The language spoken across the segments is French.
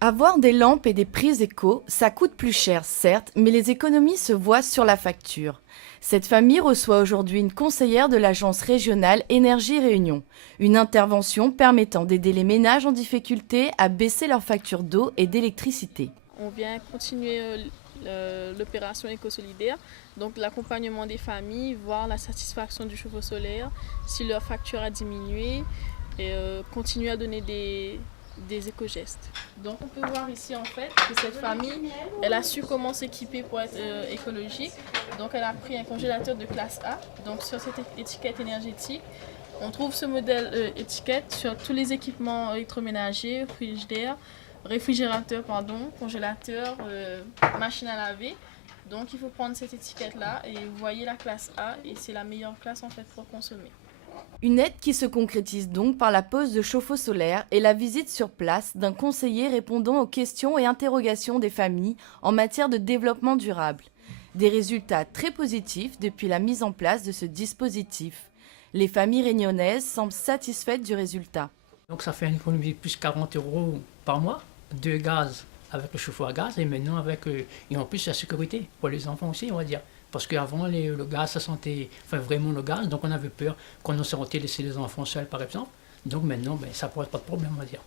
Avoir des lampes et des prises éco, ça coûte plus cher, certes, mais les économies se voient sur la facture. Cette famille reçoit aujourd'hui une conseillère de l'agence régionale Énergie Réunion, une intervention permettant d'aider les ménages en difficulté à baisser leurs factures d'eau et d'électricité. On vient continuer l'opération éco-solidaire, donc l'accompagnement des familles, voir la satisfaction du chauffe-eau solaire, si leur facture a diminué, et continuer à donner des éco-gestes. Donc on peut voir ici en fait que cette famille, elle a su comment s'équiper pour être écologique. Donc elle a pris un congélateur de classe A. Donc sur cette étiquette énergétique, on trouve ce modèle étiquette sur tous les équipements électroménagers, réfrigérateur, congélateur, machine à laver. Donc il faut prendre cette étiquette là et vous voyez la classe A et c'est la meilleure classe en fait pour consommer. Une aide qui se concrétise donc par la pose de chauffe-eau solaire et la visite sur place d'un conseiller répondant aux questions et interrogations des familles en matière de développement durable. Des résultats très positifs depuis la mise en place de ce dispositif. Les familles réunionnaises semblent satisfaites du résultat. Donc ça fait une économie de plus de 40 € par mois de gaz avec le chauffe-eau à gaz et maintenant avec et en plus la sécurité pour les enfants aussi on va dire. Parce qu'avant le gaz ça sentait vraiment le gaz donc on avait peur qu'on en sentait laisser les enfants seuls par exemple. Donc maintenant ça pose pas de problème on va dire.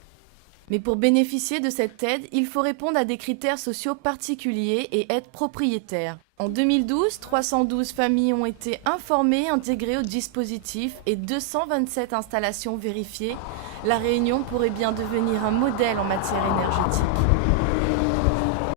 Mais pour bénéficier de cette aide, il faut répondre à des critères sociaux particuliers et être propriétaire. En 2012, 312 familles ont été informées, intégrées au dispositif et 227 installations vérifiées. La Réunion pourrait bien devenir un modèle en matière énergétique.